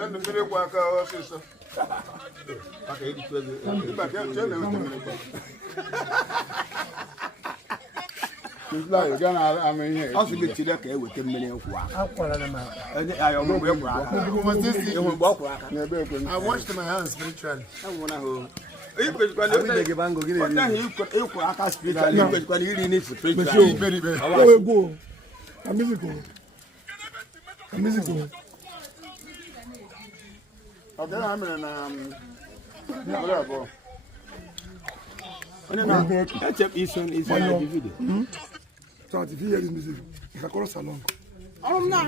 And the middle work our sister. Like I mean, also get to that with 10 million. I washed my hands spiritually. I want to go. You could go So if you hear this music, you can chorus along. Oh, no.